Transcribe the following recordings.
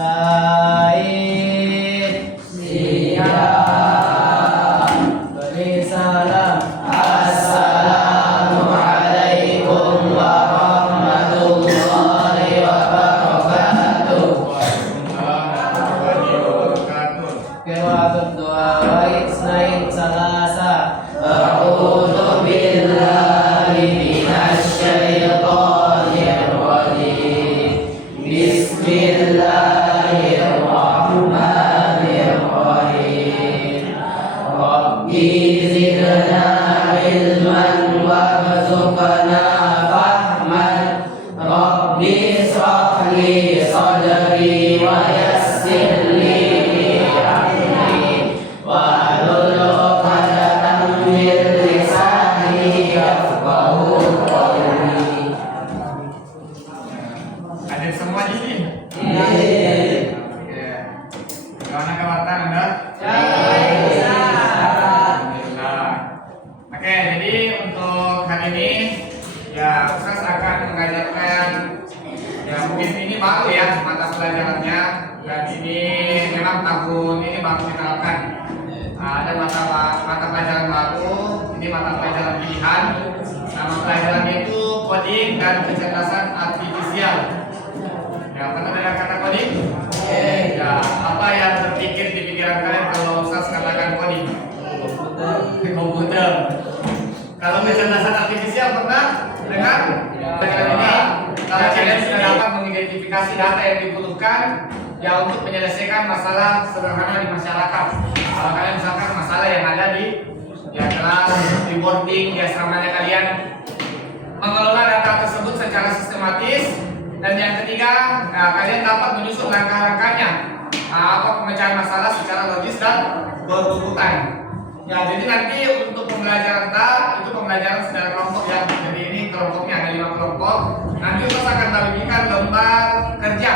Said. Siap. Beri salam. Assalamualaikum warahmatullahi wabarakatuh. Qira'atul du'a wa isnain salasa. A'udzu billahi minasy syaithanir rajim. Bismillahirrahmanirrahim. Rabbi zidna ilman warzuqna fahman. Rabbi shrah li sadri wa yassir li amri wahlul 'uqdatam min lisani yafqahu qawli. Hadir semua di sini? Iya. Oke. Gimana kabar Anda? Alhamdulillah. Oke, jadi untuk hari ini ya Ustaz akan mengajarkan ya mungkin ini baru ya mata pelajarannya, dan ini memang tahun ini baru diterapkan. Ada mata pelajaran baru, ini mata pelajaran pilihan. Nama pelajarannya itu coding dan kecerdasan artifisial. Ya, pernah dengar kata coding? Ya, apa yang terpikir di pikiran kalian kalau Ustaz katakan coding? Komputer. Kalau kecerdasan artifisial pernah dengar? Pelajaran ini, kalau kalian sudah dapat mengidentifikasi data yang dibutuhkan ya untuk menyelesaikan masalah sederhana di masyarakat. Kalau kalian misalkan masalah yang ada di ya kelas, di boarding, di asramanya kalian, mengelola data tersebut secara sistematis. Dan yang ketiga, kalian dapat menyusun langkah-langkahnya apa pemecahan masalah secara logis dan berurutan. Ya, jadi nanti untuk pembelajaran itu pembelajaran secara kelompok ya. Jadi ini kelompoknya ada 5 kelompok. Nanti Ustaz akan bagikan lembar kerja.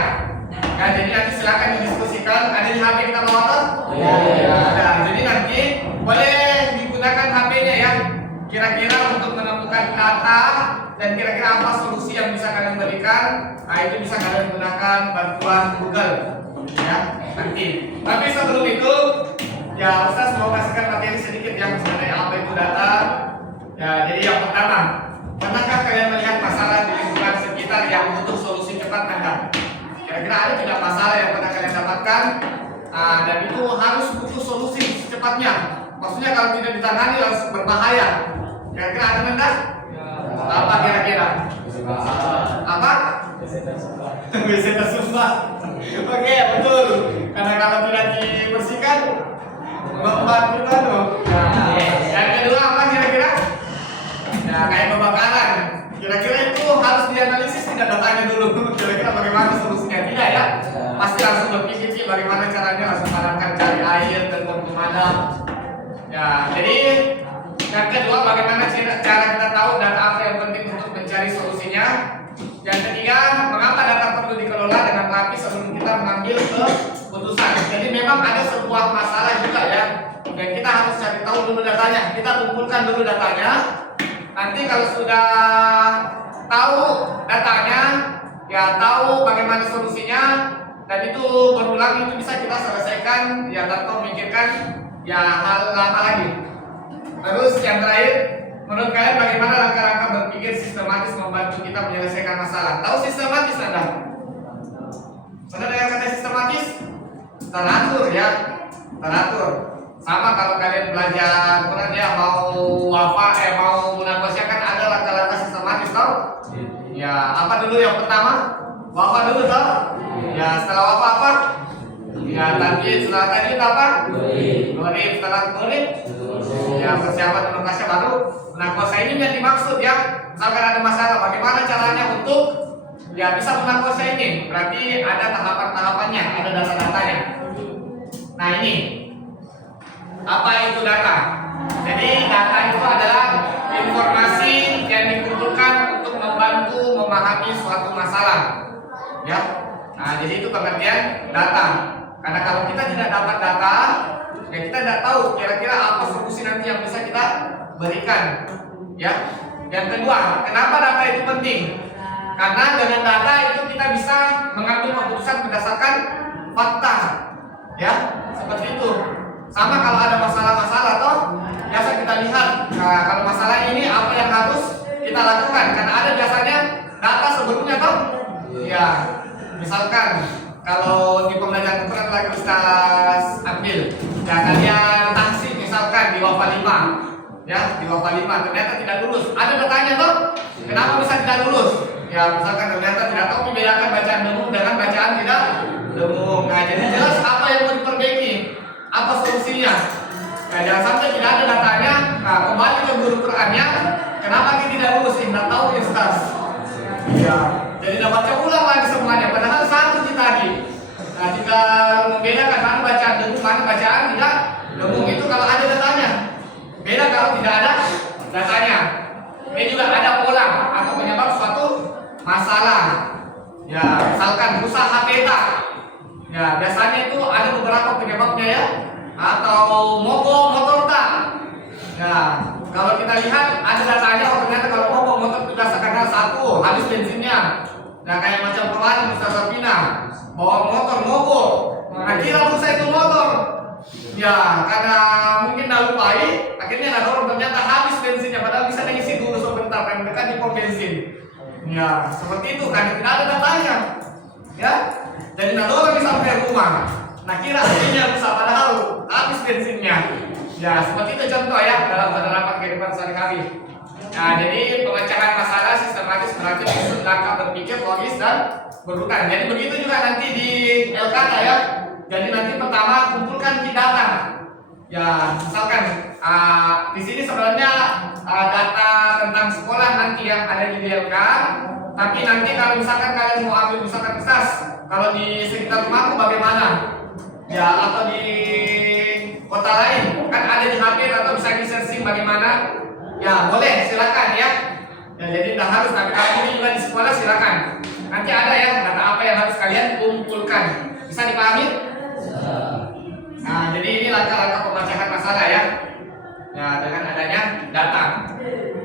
Ya, jadi nanti silakan didiskusikan. Ada di HP kita bawa atau? Ya, ada. Jadi nanti boleh digunakan HP-nya ya. Kira-kira untuk menemukan data dan kira-kira apa solusi yang bisa kalian berikan. Nah, itu bisa kalian gunakan bantuan Google ya nanti. Tapi sebelum itu ya Ustaz mau kasihkan materi sedikit yang sebenarnya apa itu data. Ya, jadi yang pertama, pernahkah kalian melihat masalah di lingkungan sekitar yang butuh solusi cepat Anda? Kira-kira ada tidak masalah yang pernah kalian dapatkan dan itu harus butuh solusi secepatnya? Maksudnya kalau tidak ditangani langsung berbahaya. Kira-kira ada enggak? Apa kira-kira? Apa? Bisa tersumpah. Oke, betul. Karena kalau tidak dibersihkan membuat kita tuh. Yang kedua apa kira-kira? Ya, kayak kebakaran. Kira-kira itu harus dianalisis tidak datanya dulu. Kira-kira bagaimana solusinya? Tidak ya? Pasti langsung berpikir sih bagaimana caranya, langsung padamkan, cari air dan pemadam. Ya, jadi yang kedua bagaimana cara kita tahu data apa yang penting untuk mencari solusinya. Yang ketiga, mengapa data perlu dikelola dengan rapi sebelum kita mengambil keputusan. Jadi memang ada sebuah masalah juga ya, dan kita harus cari tahu dulu datanya. Kita kumpulkan dulu datanya. Nanti kalau sudah tahu datanya, ya tahu bagaimana solusinya, dan itu berulang itu bisa kita selesaikan ya tanpa memikirkan ya hal lama lagi. Terus yang terakhir, menurut kalian bagaimana langkah-langkah berpikir sistematis membantu kita menyelesaikan masalah? Tahu sistematis Anda? Pernah dengar kata sistematis? Teratur ya, teratur. Sama kalau kalian belajar Quran ya, mau mau munakosya kan ada langkah-langkah sistematis tau? Ya, apa dulu yang pertama? Wafa dulu tau? Ya, setelah wafa apa? Ya, tadi setelah tadi apa? Gorib. Setelah gorib ya persiapan munakosya baru. Munakosya ini yang dimaksud ya. Misalkan ada masalah, bagaimana caranya untuk ya bisa munakosya ini? Berarti ada tahapan-tahapannya, ada data-datanya. Nah ini, apa itu data? Jadi data itu adalah informasi yang dikumpulkan untuk membantu memahami suatu masalah. Ya. Nah, jadi itu pengertian data. Karena kalau kita tidak dapat data, ya kita tidak tahu kira-kira apa solusi nanti yang bisa kita berikan. Ya. Yang kedua, kenapa data itu penting? Karena dengan data itu kita bisa mengambil keputusan berdasarkan Sama kalau ada masalah-masalah toh, biasa kita lihat. Nah, kalau masalah ini apa yang harus kita lakukan? Karena ada biasanya data sebelumnya toh. Ya, misalkan kalau di pembelajaran Quran lagi Ustaz ambil, ya kalian taksi misalkan di Wafa 5, ya di Wafa 5 ternyata tidak lulus. Ada datanya toh, kenapa bisa tidak lulus? Ya misalkan ternyata tidak tahu membedakan bacaan dengung dengan bacaan tidak dengung. Nah jadi jelas apa yang mau diperbaiki, apa solusinya. Nah jangan sampai tidak ada datanya. Nah kembali ke guru Qurannya, kenapa kita tidak lulus? Tidak tahu Ustaz. Ya, jadi tidak baca ulang lagi semuanya. Padahal satu tadi. Nah jika membedakan mana bacaan dengung, mana bacaan tidak dengung itu kalau ada datanya. Beda kalau tidak ada datanya. Ini juga ada pola atau penyebab suatu masalah. Ya, misalkan usaha peta. Ya, biasanya itu ada beberapa penyebabnya ya. Atau mogok motor tak. Ya, kalau kita lihat ada datanya, oh ternyata kalau mogok motor itu biasa karena satu habis bensinnya. Nah, kayak macam kemarin Ustaz Safina bawa motor mogok. Nah, kira Ustaz itu motor. Ya, karena mungkin dah lupai, akhirnya ada orang ternyata habis bensinnya, padahal bisa ngisi dulu sebentar kan dekat di pom bensin. Ya, seperti itu kan tidak ada datanya. Ya, jadi ada orang bisa sampai rumah. Nah, kira akhirnya rusak padahal habis bensinnya. Ya, seperti itu contoh ya dalam penerapan kehidupan sehari-hari. Nah, jadi pemecahan masalah sistematis berarti menyusun langkah berpikir logis dan berurutan. Jadi begitu juga nanti di LKK ya. Jadi nanti pertama kumpulkan data. Ya, misalkan di sini sebenarnya data tentang sekolah nanti yang ada di DLK. Tapi nanti kalau misalkan kalian mau ambil misalkan Ustaz, kalau di sekitar rumahku bagaimana? Ya, atau di kota lain kan ada di HP atau bisa di searching bagaimana? Ya, boleh silakan ya. Ya, jadi tidak harus, tapi kalau ini juga di sekolah silakan. Nanti ada ya data apa yang harus kalian kumpulkan. Bisa dipahami? Nah, jadi ini langkah-langkah pemecahan masalah ya. Ya, dengan adanya data.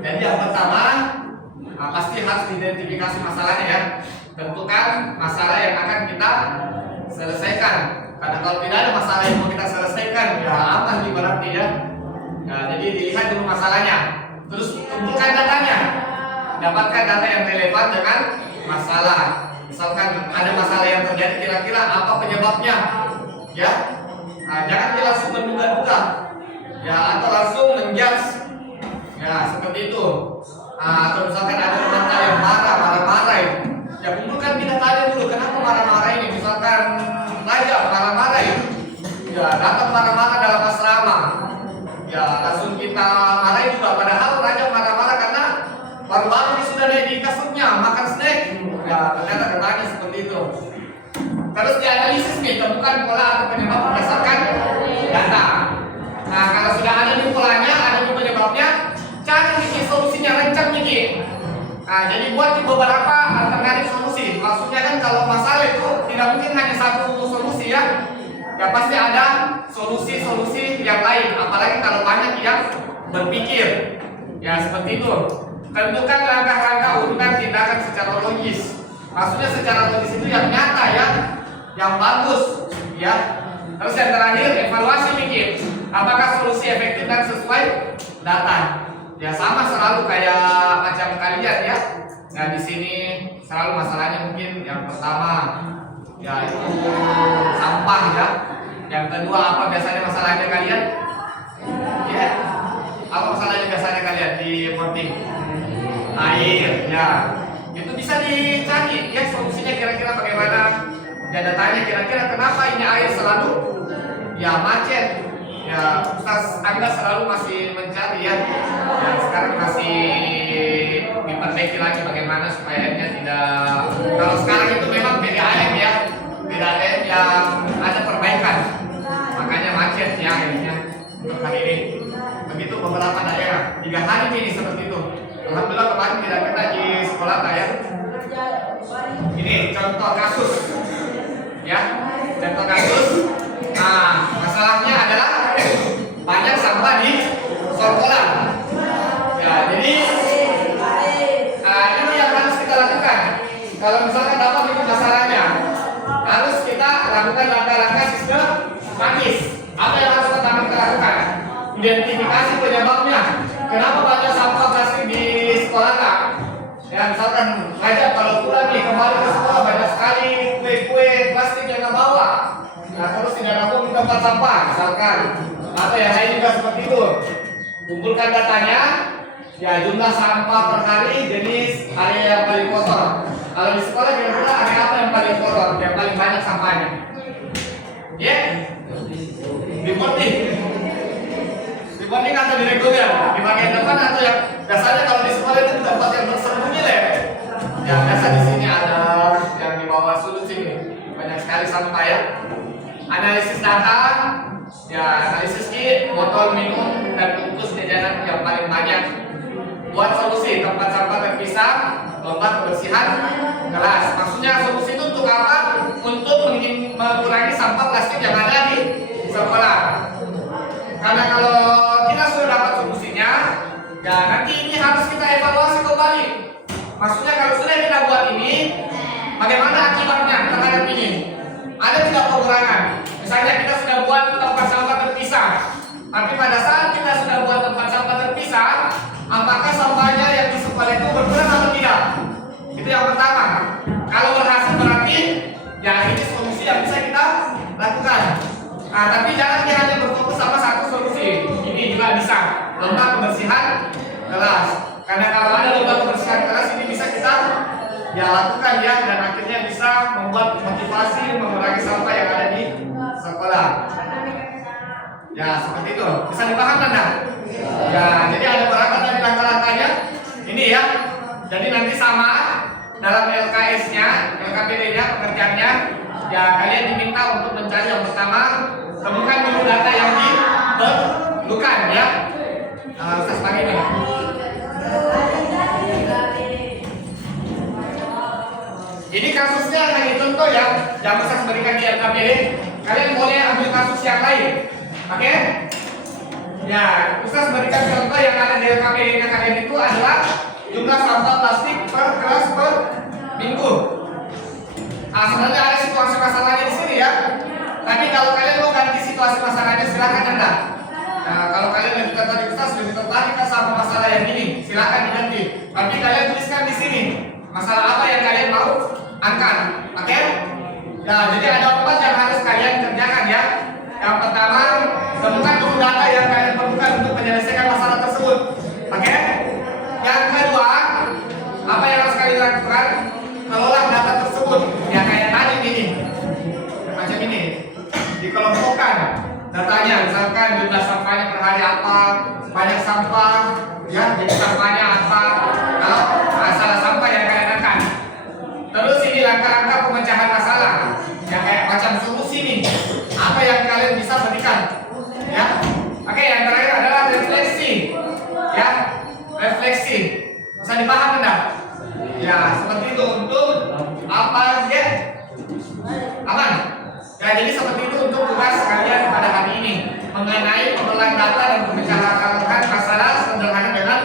Jadi yang pertama pasti harus identifikasi masalahnya ya. Tentukan masalah yang akan kita selesaikan. Karena kalau tidak ada masalah yang mau kita selesaikan, ya apa nih berarti ya? Nah, jadi dilihat dulu masalahnya. Terus kumpulkan datanya. Dapatkan data yang relevan dengan masalah. Misalkan ada masalah yang terjadi, kira-kira apa penyebabnya? Ya, jangan dia langsung menduga-duga, ya atau langsung menjudge, ya seperti itu. Atau misalkan ada wanita yang marah-marah ya kumpulkan kita tanya dulu kenapa marah-marah ini. Misalkan raja marah-marah ya datang marah-marah dalam asrama, ya langsung kita marahin juga. Padahal raja marah-marah karena baru-baru ini sudah naik di kasurnya makan snack, ya ternyata katanya seperti itu. Terus dianalisis nih, temukan pola atau penyebab berdasarkan data. Nah, kalau sudah ada nih polanya, ada nih penyebabnya, cari nih solusinya, rencang nih. Nah, jadi buat di beberapa alternatif solusi. Maksudnya kan kalau masalah itu tidak mungkin hanya satu solusi ya. Ya pasti ada solusi-solusi yang lain. Apalagi kalau banyak yang berpikir. Ya seperti itu. Tentukan langkah-langkah urutan tindakan secara logis. Maksudnya secara logis itu yang nyata ya, yang bagus ya. Terus yang terakhir evaluasi mikir, apakah solusi efektif dan sesuai data. Ya sama selalu kayak macam kalian ya. Nah di sini selalu masalahnya mungkin yang pertama ya itu sampah ya. Yang kedua apa biasanya masalahnya kalian? Ya apa masalahnya biasanya kalian di voting? Air ya. Itu bisa dicari ya solusinya kira-kira bagaimana. Ya datanya kira-kira kenapa ini air selalu ya macet. Ya Ustaz Anda selalu masih mencari ya. Ya sekarang masih diperbaiki lagi bagaimana supaya airnya tidak. Kalau sekarang itu memang PDAM ya. PDAM yang ada perbaikan. Makanya macet ya airnya untuk hari ini. Begitu beberapa daerah. 3 hari ini seperti itu. Alhamdulillah kemarin tidak kena di sekolah saya. Ini contoh kasus, ya, contoh kasus. Nah, masalahnya adalah banyak sampah di sekolah. Ya, jadi ini yang harus kita lakukan. Kalau misalkan dapat itu masalahnya, harus kita lakukan langkah-langkah sistematis. Apa yang harus kita lakukan kenapa banyak sampah plastik di sekolah Kak? Ya misalkan Raja kalau pulang nih kembali ke sekolah banyak sekali kue-kue plastik yang nggak bawa. Nah terus tidak nabung di tempat sampah misalkan. Atau yang lain juga seperti itu. Kumpulkan datanya, ya jumlah sampah per hari, jenis area yang paling kotor. Kalau di sekolah kira-kira area apa yang paling kotor, yang paling banyak sampahnya? Ya, di atau di reguler, di bagian depan atau yang biasanya kalau di sekolah itu tempat yang tersembunyi deh. Ya biasa di sini ada yang di bawah sudut sini banyak sekali sampah ya. Analisis data, ya analisis ki botol minum dan bungkus jajanan yang paling banyak. Buat solusi tempat sampah terpisah, lomba kebersihan kelas. Maksudnya solusi itu untuk apa? Untuk mengurangi sampah plastik yang ada di sekolah. Karena kalau kita sudah dapat solusinya, ya nanti ini harus kita evaluasi kembali. Maksudnya kalau sudah kita buat ini, bagaimana akibatnya terhadap ini? Ada tidak pengurangan? Misalnya kita sudah buat tempat sampah terpisah, tapi pada saat kita sudah buat tempat sampah terpisah, apakah sampahnya yang di sekolah itu berkurang atau tidak? Itu yang pertama. Kalau berhasil berarti, ya ini solusi yang bisa kita lakukan. Nah, tapi jangan hanya berfokus sama satu solusi. Ini juga bisa lomba kebersihan kelas. Karena kalau ada lomba kebersihan kelas ini bisa kita ya lakukan ya dan akhirnya bisa membuat motivasi mengurangi sampah yang ada di sekolah. Ya seperti itu. Bisa dipahami Anda? Ya, jadi ada berapa tadi langkah-langkahnya? Ini ya. Jadi nanti sama dalam LKS-nya, LKPD-nya pengertiannya. Ya kalian diminta untuk mencari yang pertama temukan dulu data yang diperlukan ya. Ustaz pagi ini. Ini kasusnya hanya contoh ya, yang Ustaz berikan di LKPD. Kalian boleh ambil kasus yang lain, oke? Ya, Ustaz berikan contoh yang ada di LKPD-nya kalian itu adalah jumlah sampah plastik per kelas per minggu. Sebenarnya ada situasi masalahnya di sini ya. Tapi kalau kalian mau ganti situasi masalahnya silakan Anda. Nah, kalau kalian lebih tertarik lebih tertarik sama masalah yang ini, silakan diganti. Tapi kalian tuliskan di sini masalah apa yang kalian mau angkat, oke? Nah, jadi ada 4 yang harus kalian kerjakan ya. Yang pertama, temukan dulu data yang kalian perlukan untuk menyelesaikan masalah tersebut, oke? Yang kedua, apa yang harus kalian lakukan? Kelola data tersebut. Ya kayak tadi ini, macam ini, dikelompokkan datanya. Misalkan jumlah sampahnya per hari apa, banyak sampah, ya jadi sampahnya apa, kalau masalah sampah yang kalian angkat. Terus ini langkah-langkah pemecahan masalah, yang kayak macam solusi nih, apa yang kalian bisa berikan, ya. Oke, yang terakhir adalah refleksi, ya, refleksi. Bisa dipahami enggak? Ya, seperti itu untuk apa ya? Aman. Ya, jadi seperti itu untuk tugas kalian pada hari ini mengenai pengolahan data dan pemecahan masalah sederhana dengan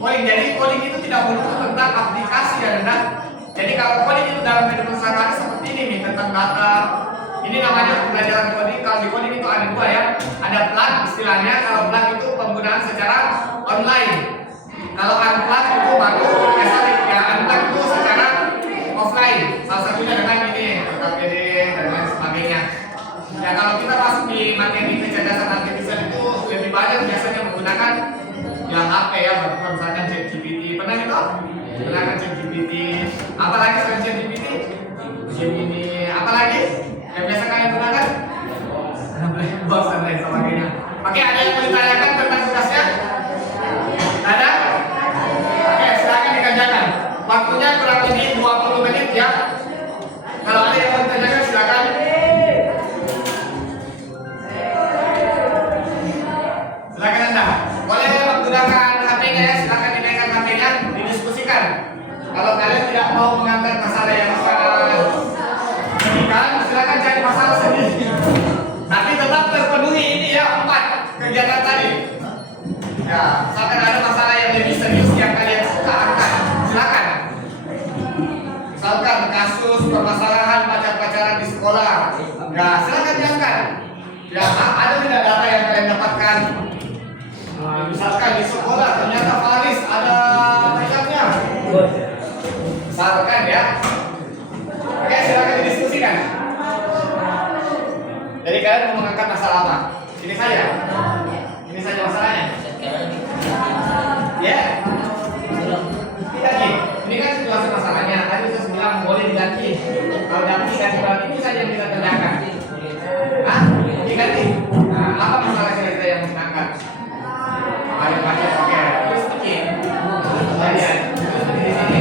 coding. Jadi coding itu tidak melulu tentang aplikasi ya, Anda. Jadi kalau coding itu dalam kehidupan sehari-hari seperti ini nih, tentang data. Ini namanya pembelajaran coding. Kalau di coding itu ada 2 ya. Ada plug istilahnya. Kalau plug itu penggunaan secara online. Kalau unplug itu baru ya unplug itu secara offline. Salah satunya dengan ini LKPD dan lain sebagainya. Ya kalau kita masuk di materi kecerdasan artifisial itu lebih banyak biasanya menggunakan ya HP ya, misalkan ChatGPT. Pernah itu? Menggunakan ChatGPT. Apalagi selain ChatGPT? Gemini. Apalagi yang biasa kalian gunakan? Box dan lain sebagainya. Oke, ada yang mau ditanyakan tentang tugasnya? Ada? Oke, silakan dikerjakan. Waktunya kurang lebih 20 menit ya. Kalau ada yang mau ditanyakan silakan. Silakan Anda. Boleh menggunakan HP-nya ya, silakan dinaikkan HP-nya, didiskusikan. Kalau kalian tidak mau mengangkat masalah yang berikan, silakan cari masalah sendiri. Tapi tetap terpenuhi ini ya 4 kegiatan tadi. Ya, misalkan ada masalah yang lebih serius yang kalian suka angkat, silakan. Misalkan kasus permasalahan pacar-pacaran di sekolah, ya silakan diangkat. Ya, ada tidak data yang kalian dapatkan? misalkan di sekolah ternyata Faris ada bacanya. Misalkan ya. Oke, silakan didiskusikan. Jadi kalian mau mengangkat masalah apa? Ini saja. Ini saja masalahnya. Ya. Tidak nih. Ini kan situasi masalahnya. Tadi saya bilang boleh diganti. Kalau ganti berarti itu saja yang kita tanyakan. Hah? Diganti. Nah, apa masalah kira-kira yang kita angkat? Ada banyak. Oke. Terus begini. Kemudian di sini.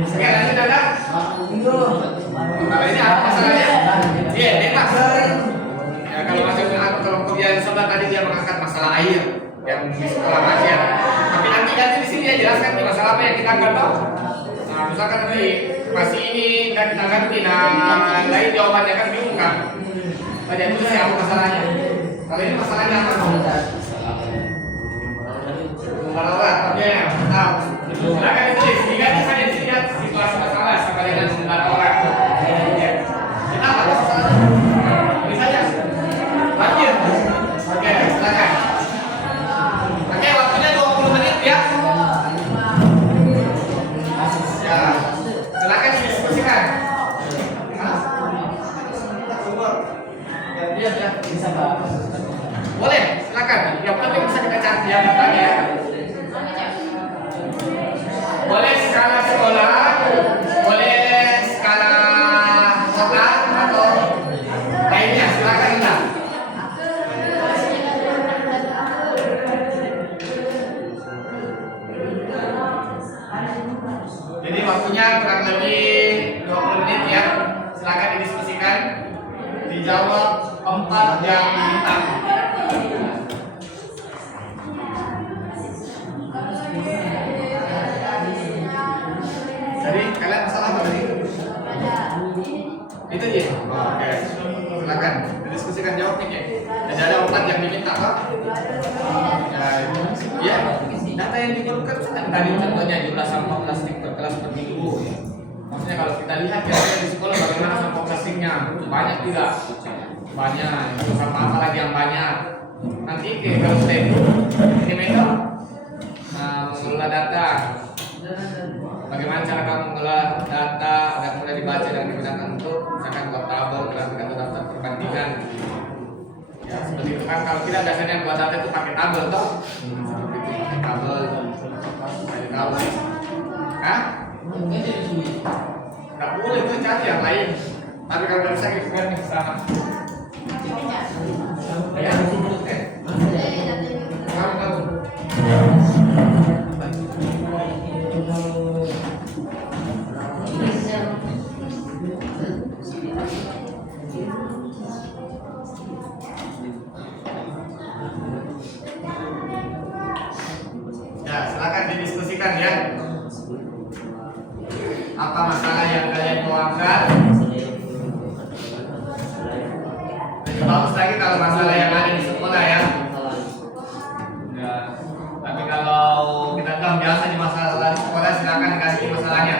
Oke, lanjut ada? Kalau ini apa masalahnya? Iya, bebas. Ya, kalau masuk kalau kemudian sebelah tadi dia mengangkat masalah air yang di sekolah aja. Tapi nanti di sini dia jelaskan nih masalah apa yang kita angkat toh. Nah, misalkan tadi masih ini nggak kita ganti, nah lain jawabannya kan bingung kan? Baca dulu ya apa masalahnya. Kalau ini masalahnya apa? Mengelola, oke, mantap. Silakan ditulis. Diganti saja dilihat situasi masalah sama dengan mengelola. Kenapa masalahnya? Ini saja. Lanjut. Oke, silakan. Oke, waktunya 20 menit ya. Ya, silakan didiskusikan. Boleh, silakan. Yang penting bisa kita cari yang bertanya ya. Boleh skala sekolah, boleh skala kota atau lainnya, silakan kita. Jadi waktunya kurang lebih 20 menit ya. Silakan didiskusikan, dijawab 4 yang diminta. Jadi kalian masalah apa tadi? Itu ya. Oke. Silakan didiskusikan jawabnya ya. Jadi ada 4 yang diminta kok. Ya. Data yang diperlukan tadi contohnya jumlah sampah plastik per kelas per minggu. Maksudnya kalau kita lihat ya di sekolah bagaimana sampah plastiknya banyak tidak? Banyak. Sampah apa lagi yang banyak? Nanti kalau sudah ini metode mengelola data. Bagaimana cara kamu mengelola data agar mudah dibaca dan digunakan untuk misalkan buat tabel, grafik atau daftar perbandingan. Ya seperti itu kan. Kalau kita biasanya buat data itu pakai tabel toh. Seperti itu pakai tabel. Pakai tabel. Hah? Nggak boleh tuh cari yang lain. Tapi kalau nggak bisa kita ganti ke sana. Ya, oke. Kamu. Ya, silakan didiskusikan ya. Apa masalah yang kalian mau angkat? Lebih bagus lagi kalau masalah yang ada di sekolah ya. Ya. Tapi kalau kita bilang biasa di masalah di sekolah, silakan kasih masalahnya.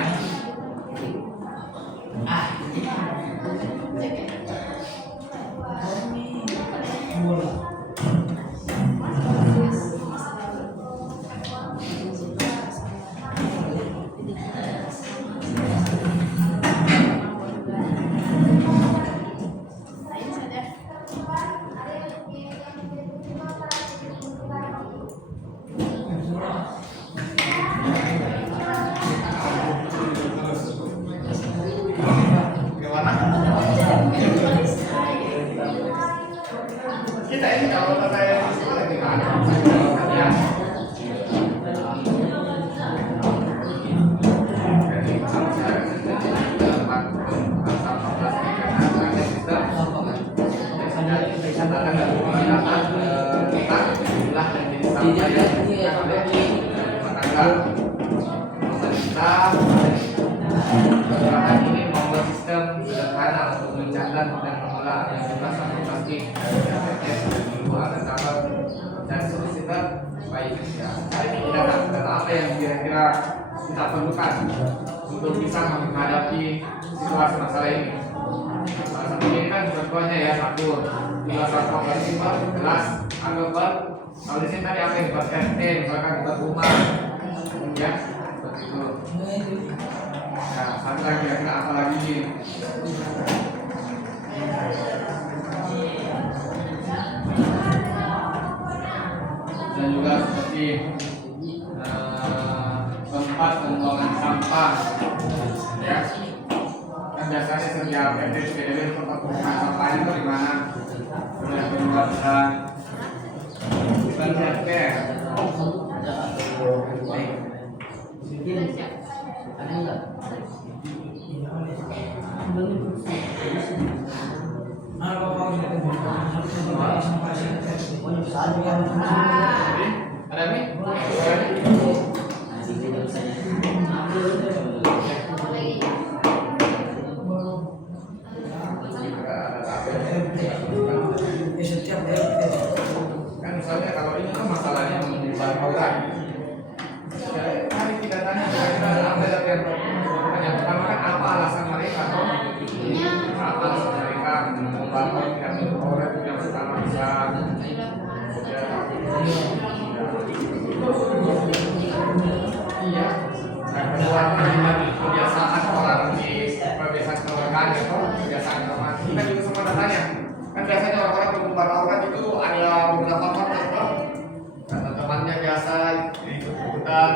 Kita ini kalau saya di sekolah gimana? Ya. Ini membuat sistem sederhana untuk mencatat dan mengolah yang jumlah sampah plastik dan seterusnya supaya Ini data apa yang kira-kira kita perlukan untuk bisa menghadapi situasi masalah ini. Salah satu ini kan contohnya ya, satu bila satu simpan jelas anggapan. Kalau di sini tadi apa yang dibuat RT, misalkan buat rumah, ya seperti itu. Nah, satu lagi kira-kira apa lagi nih? Dan juga seperti tempat pembuangan sampah, ya. Kan biasanya setiap RT PDW tempat pembuangan sampahnya itu di mana? Kemudian juga bisa RT. Ada nih? Kan misalnya kalau ini kan masalahnya menyebar orang. Mari kita tanya kira-kira apa yang pertama kan apa alasan mereka toh? Apa alasan mereka membangun tidak orang yang pertama bisa iya. Yang kedua kebiasaan orang di kebiasaan keluarga itu kebiasaan teman. Kita juga semua tanya. Kan biasanya orang-orang berkumpul aurat itu ada beberapa faktor toh. Kata temannya biasa ikut-ikutan,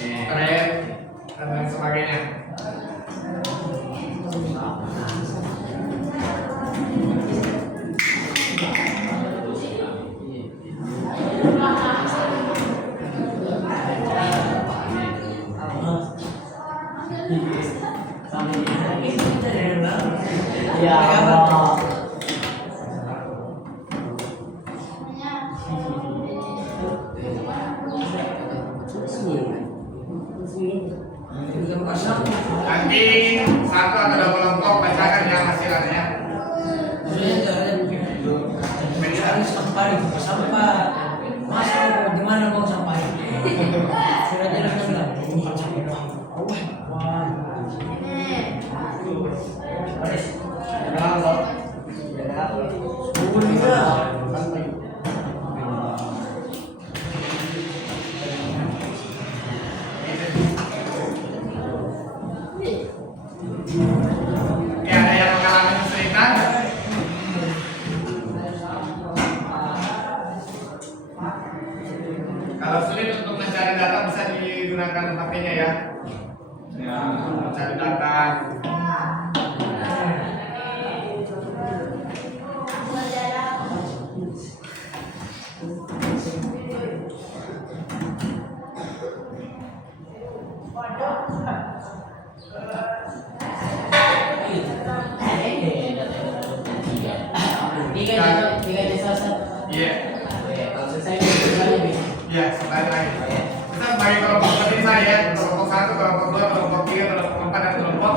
tren dan lain sebagainya. Ya Allah. Nanti satu atau dua kelompok bacakan yang hasilnya. Sampah. Masa di mana mau sampah? Sudah jelas sudah. Wah. Ya, ada yang mengalami kesulitan? Kalau sulit untuk mencari data bisa digunakan HP-nya ya. Ya, mencari data. Tiga desa satu. Iya. Kalau selesai lagi. Iya, sekali lagi. Kita bagi kelompok seperti saya, kelompok 1, kelompok 2, kelompok 3, kelompok 4, dan kelompok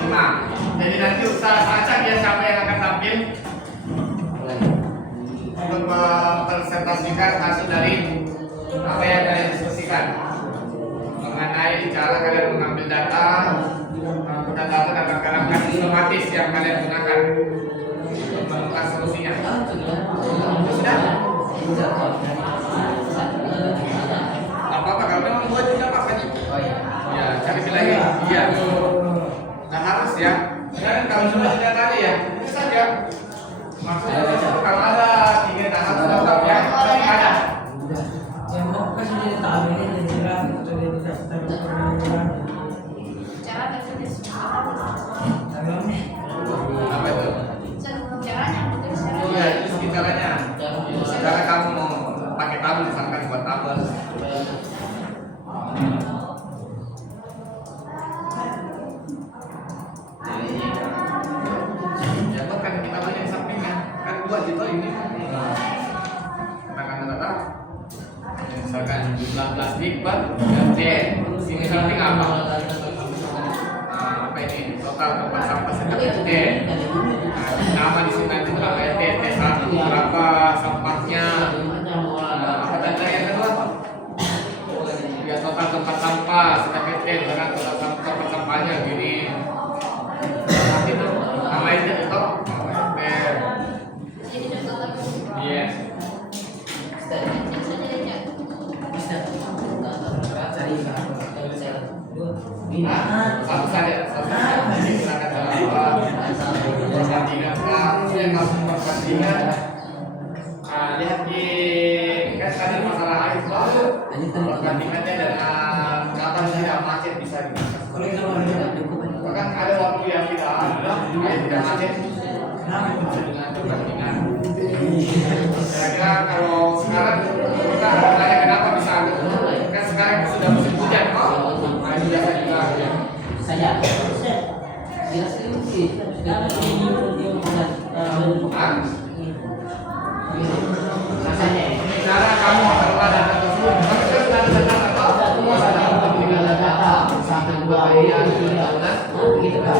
5. Jadi nanti Ustaz acak ya siapa yang akan tampil untuk mempresentasikan hasil dari apa yang kalian diskusikan mengenai cara kalian mengambil data, menggunakan data dan langkah-langkah sistematis yang kalian gunakan untuk menemukan solusinya. Itu sudah? Apa-apa kalau memang buat juga Pak Haji. Oh iya. Ya, cari lagi. Iya. Nah harus ya. Dan kalau sudah tidak tadi ya, itu saja. Maksudnya kalau ada 3 tahap tetap ya, tapi ada. Yang mau kasih dia tahu ini jadi jelas atau dia tidak tahu. Cara tertulis Apa itu? caranya betul Iya, itu caranya. Cara kamu mau pakai tabel misalkan buat tabel. Ya bukan kita banyak sampingnya kan buat itu ini. Katakan data. Misalkan jumlah plastik buat dan ini samping apa? Apa ini total tempat sampah setiap RT. Nama di sini nanti berapa RT? RT 1 berapa sampahnya? Apa data yang kedua? perbandingannya dengan kapan tidak macet bisa dibahas. Kalau itu ada cukup. Bahkan ada waktu yang tidak ada, tidak macet. Kenapa? Dengan perbandingan. Kira-kira kalau sekarang kita tanya kenapa bisa ada? Kan sekarang sudah musim hujan, kok? Nah, itu biasa juga. Ya. Saya jelas itu sudah rasanya Cara kamu mengelola data tersebut, tapi kan sudah ada data atau masalah tinggal data sampai 2 tahunan begitu kan.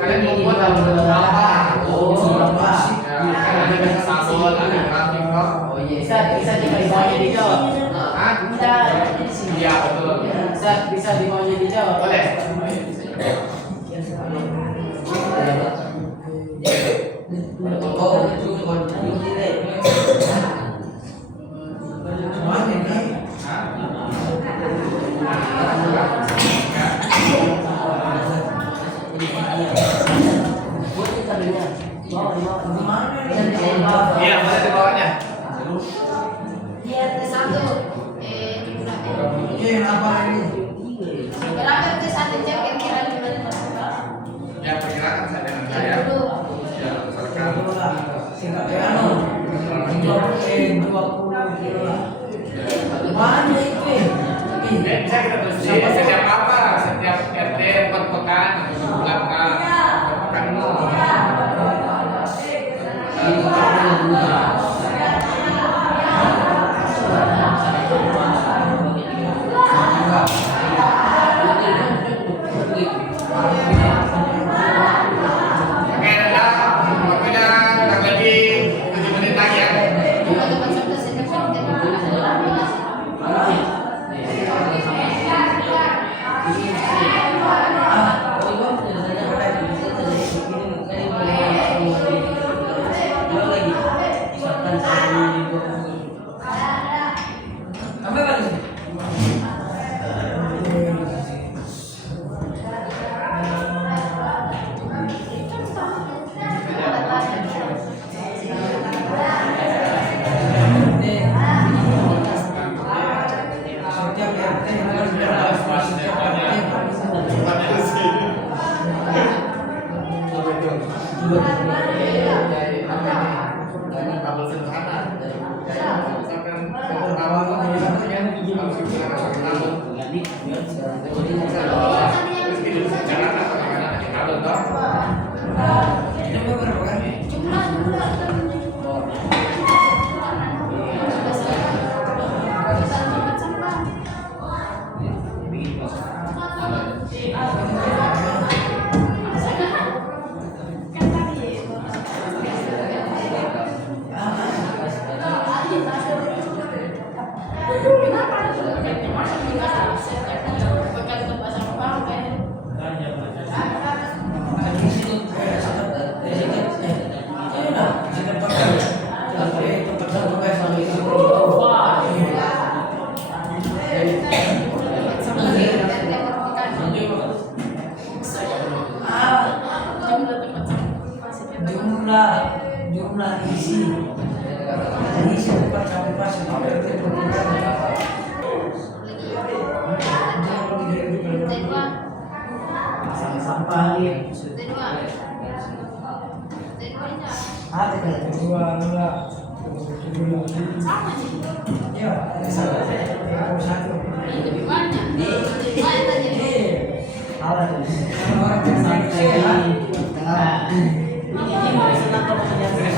kalian membuat apa? Berapa? Ya, kan ada data tabel, ada grafik, kok? Oh iya, bisa dibawanya dijawab. Hah? Bisa di sini. Iya, betul. Bisa dibawanya dijawab. Boleh. Iya, boleh dibawanya. RT1 Oke, apa ini? berapa RT1 cek kira-kira di mana? Ya, perkirakan saya dengan saya. Dulu. Ya, misalkan Singkat ya, anu. 20 kilo lah. Mana itu? Bisa kita tulis setiap apa? Setiap RT per pekan atau per bulan kah? Per pekan mau. Oke, dah. Waktunya kurang lebih 7 menit lagi ya. Coba coba coba saya Sampai balik. Setiap RT harus berapa? Setiap RT. Kabel sederhana. Misalkan kabel harus digunakan pakai kabel. Terus gitu caranya bagaimana pakai kabel toh? Ini berapa kan? Jumlah isi tempat sampah sampai RT sampah ada kan dua ya satu lebih banyak. Banyak tadi.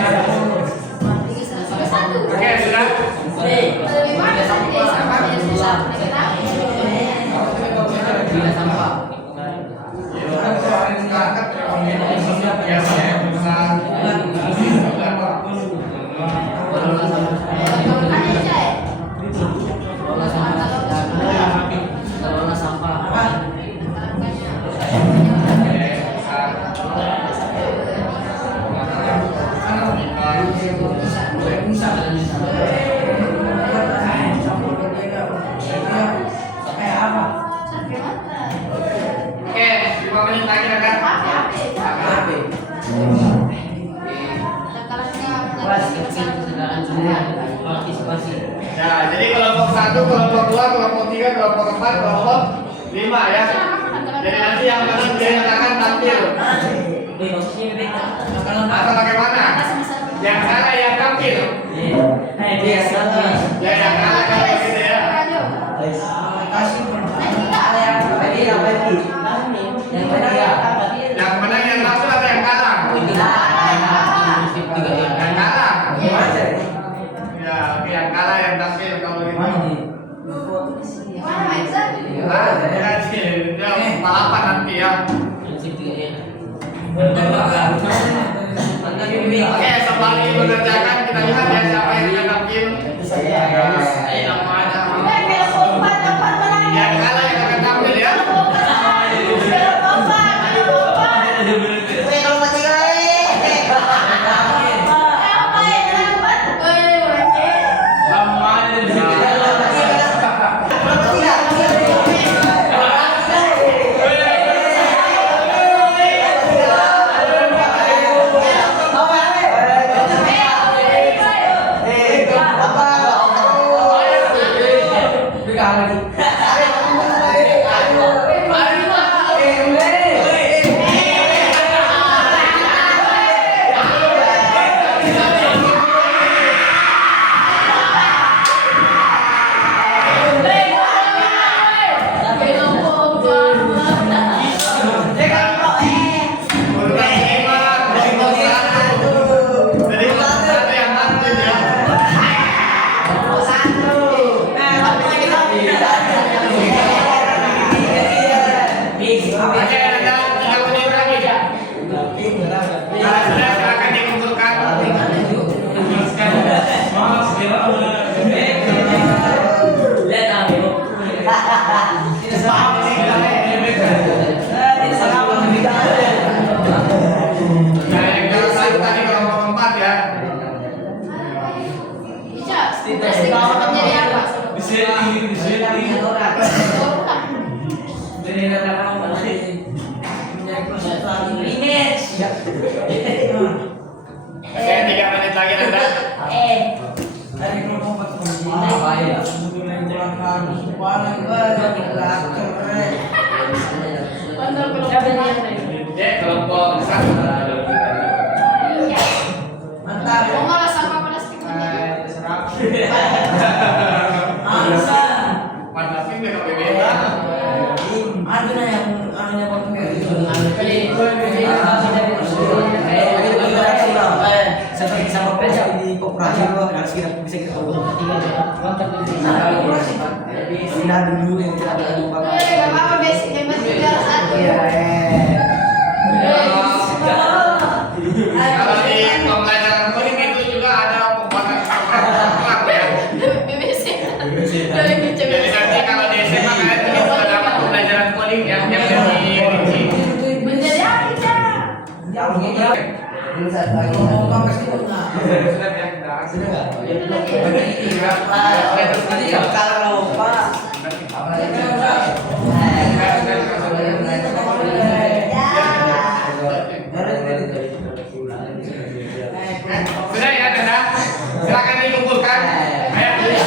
ada orang Satu. Oke, sudah. Lebih banyak tadi. kelompok 2, kelompok 3, kelompok 4, kelompok 5 ya. Jadi nanti yang menang dia yang akan tampil. Atau bagaimana? Yang kalah yang tampil. Ya yang kalah kalau gitu ya. Yang menang yang tampil atau yang kalah? Yang kalah. Ya, oke, yang kalah yang tampil kalau gitu. Balapan nanti ya. Oke, sebelum mengerjakan kita lihat ya siapa yang akan tampil. Yang kalah yang akan tampil ya. Oke, 3 menit lagi Nanda. Kelompok 1. Mantap. Mau nggak sama plastik aja? Mantap sih nggak beda. Ada yang anunya seperti sama pecah di koperasi loh, harus kita bisa kita tahu. Tidak dulu yang kita ada di bawah. Nggak apa-apa, basic hebat juga satu. Kalau di pembelajaran coding itu juga ada pembuatan program ya. BBC. Dari kecil. Jadi nanti kalau di SMA kalian juga sudah dapat pembelajaran coding yang lebih rinci. Menjadi apa ya? Sudah ya Nanda, silakan dikumpulkan. Ayo.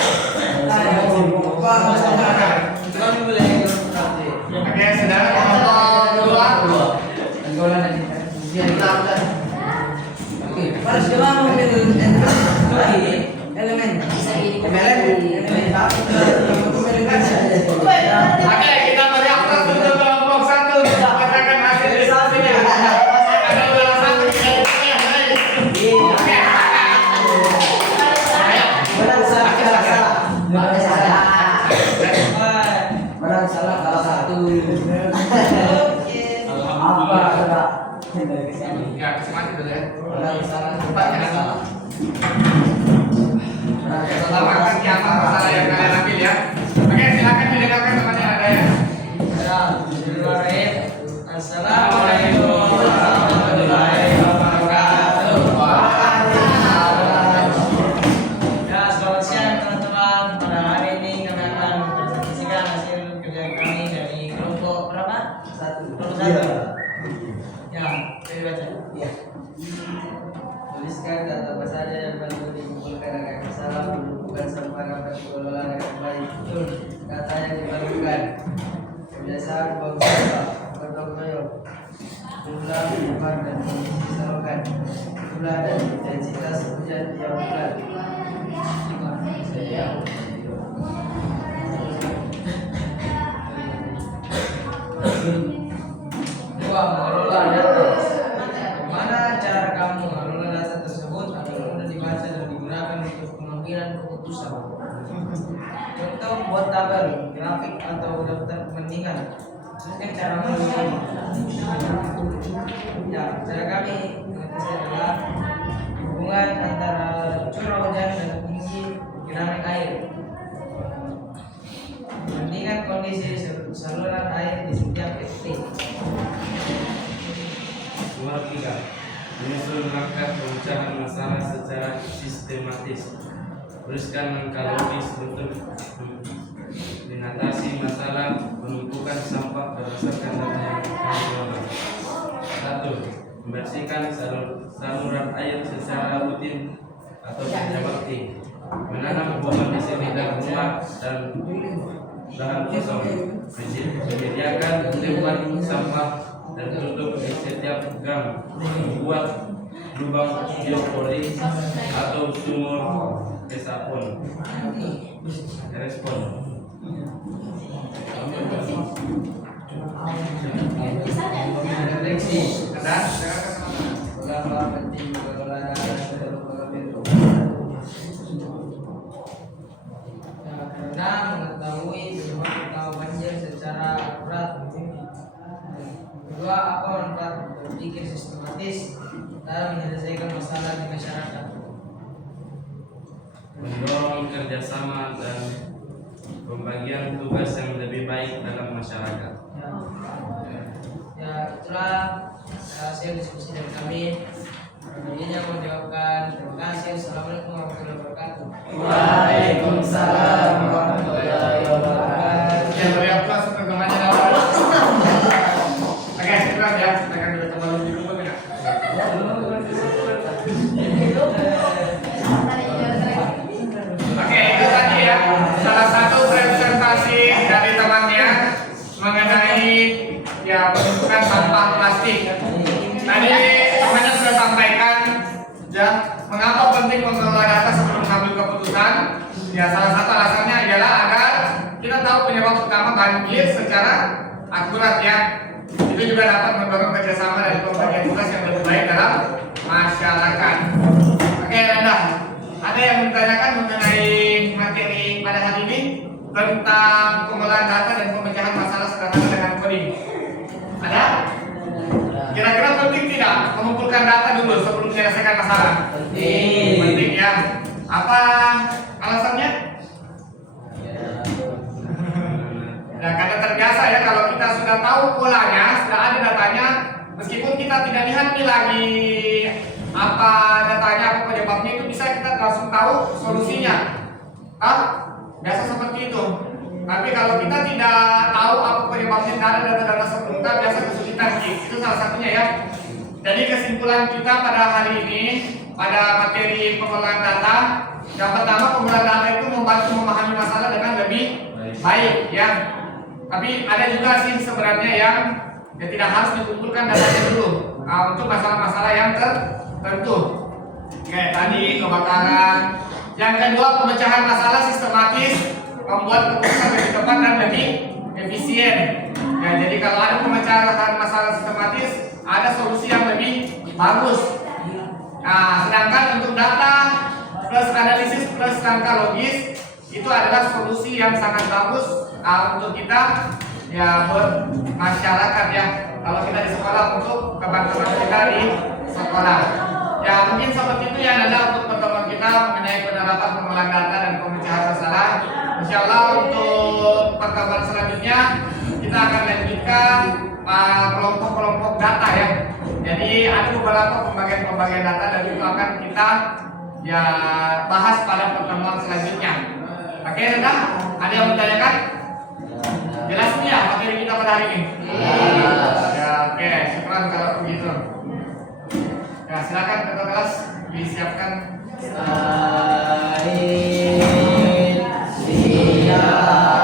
Oke, sudah kelompok 2. Harus kita mengambil elemen. Oke, kita beriakan untuk kelompok 1 bacakan hasil diskusinya. Ada ulang 1 kita oke. Menang salah kalau satu. Apa salah? Ya, semangat dulu ya. Menang salah. Cepat jangan salah. Pertama kan siapa masalah yang kalian ambil ya. Oke, silakan didengarkan temannya ada ya. Assalamualaikum warahmatullahi wabarakatuh. Ya, selamat siang teman-teman. Pada hari ini kami akan mempresentasikan hasil kerja kami dari kelompok berapa? Kelompok 1. Ya, saya baca. Iya. Tuliskan data apa saja yang perlu dikumpulkan agar kesalahan menumpukan sampah dapat dikelola dengan baik. menyusun data yang diperlukan. Kebiasaan buang sampah, gotong royong, jumlah penyebar dan kondisi saluran, jumlah dan intensitas hujan tiap bulan. Dua, mengelola data. Bagaimana cara kamu mengelola data tersebut agar mudah dibaca dan digunakan untuk pengambilan keputusan? Contoh, buat tabel, grafik atau daftar kepentingan. Mungkin cara mengusulnya. Ya, cara kami mengatasi adalah hubungan antara curah hujan dan tinggi genangan air. Perbandingan kondisi saluran air di setiap titik. Nomor 3. Menyusun langkah pemecahan masalah secara sistematis. Tuliskan langkah logis untuk mengatasi masalah penumpukan sampah berdasarkan data yang dikelola. 1. Membersihkan saluran air secara rutin atau kerja bakti. Menanam pohon di sekitar rumah dan lahan kosong. Menyediakan tempat sampah dan tutup di setiap gang. Membuat lubang biopori atau sumur respon. Refleksi. Ada? Berapa penting mengelola data sebelum mengambil keputusan? Karena mengetahui penyebab utama banjir secara akurat. Kedua, apa manfaat berpikir sistematis dalam menyelesaikan masalah di masyarakat? Mendorong kerjasama dan pembagian tugas yang lebih baik dalam masyarakat. Ya, itulah hasil diskusi dari kami. Selanjutnya mau jawabkan. Terima kasih. Assalamualaikum warahmatullahi wabarakatuh. Waalaikumsalam warahmatullahi wabarakatuh. Yang beriak kelas perkembangannya dapat. Oke, cukup ya. Kita akan dulu kembali di rumah ya. Oke, itu tadi ya salah satu presentasi dari temannya mengenai ya penumpukan sampah plastik. Tadi temannya sudah sampaikan ya mengapa penting mengelola data sebelum mengambil keputusan. Ya salah satu alasannya adalah agar kita tahu penyebab utama banjir secara akurat ya. Itu juga dapat mendorong kerjasama dan pembagian tugas yang lebih baik dalam masyarakat. Oke, Randa. Ada yang menanyakan mengenai materi pada hari ini tentang pengolahan data dan pemecahan masalah sederhana dengan coding. Ada? Kira-kira penting tidak mengumpulkan data dulu sebelum menyelesaikan masalah? Penting. Penting ya. Apa alasannya? Ya, karena terbiasa ya kalau kita sudah tahu polanya, sudah ada datanya, meskipun kita tidak lihat nih lagi apa datanya, apa penyebabnya, itu bisa kita langsung tahu solusinya. Biasa seperti itu. Tapi kalau kita tidak tahu apa penyebabnya, tidak ada data-data sebelumnya, biasa kesulitan sih. Itu salah satunya ya. Jadi kesimpulan kita pada hari ini pada materi pengolahan data, yang pertama pengolahan data itu membantu memahami masalah dengan lebih baik ya. Tapi ada juga sih sebenarnya yang tidak harus dikumpulkan datanya dulu untuk masalah-masalah yang tertentu. Kayak tadi kebakaran. Yang kedua, pemecahan masalah sistematis membuat keputusan lebih tepat dan lebih efisien. Ya, jadi kalau ada pemecahan masalah sistematis, ada solusi yang lebih bagus. Nah, sedangkan untuk data plus analisis plus langkah logis itu adalah solusi yang sangat bagus untuk kita ya bermasyarakat ya. Kalau kita di sekolah untuk teman-teman kita di sekolah. Ya mungkin seperti itu yang ada untuk pertemuan kita mengenai penerapan pengolahan data dan pemecahan masalah. Insyaallah untuk pertemuan selanjutnya kita akan lanjutkan kelompok-kelompok data ya. Jadi ada beberapa pembagian data dan itu akan kita ya bahas pada pertemuan selanjutnya. Oke, ada yang bertanyakan? Jelas nih ya materi kita pada hari ini? Ya, oke, syukuran kalau begitu. Ya, silakan ketua kelas disiapkan. Siap.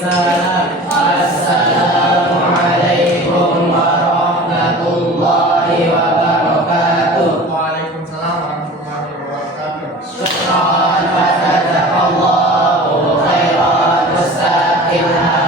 salam. Assalamualaikum warahmatullahi wabarakatuh. Waalaikumsalam warahmatullahi wabarakatuh. Syukran wa jazakallahu khairan Ustaz Ilham.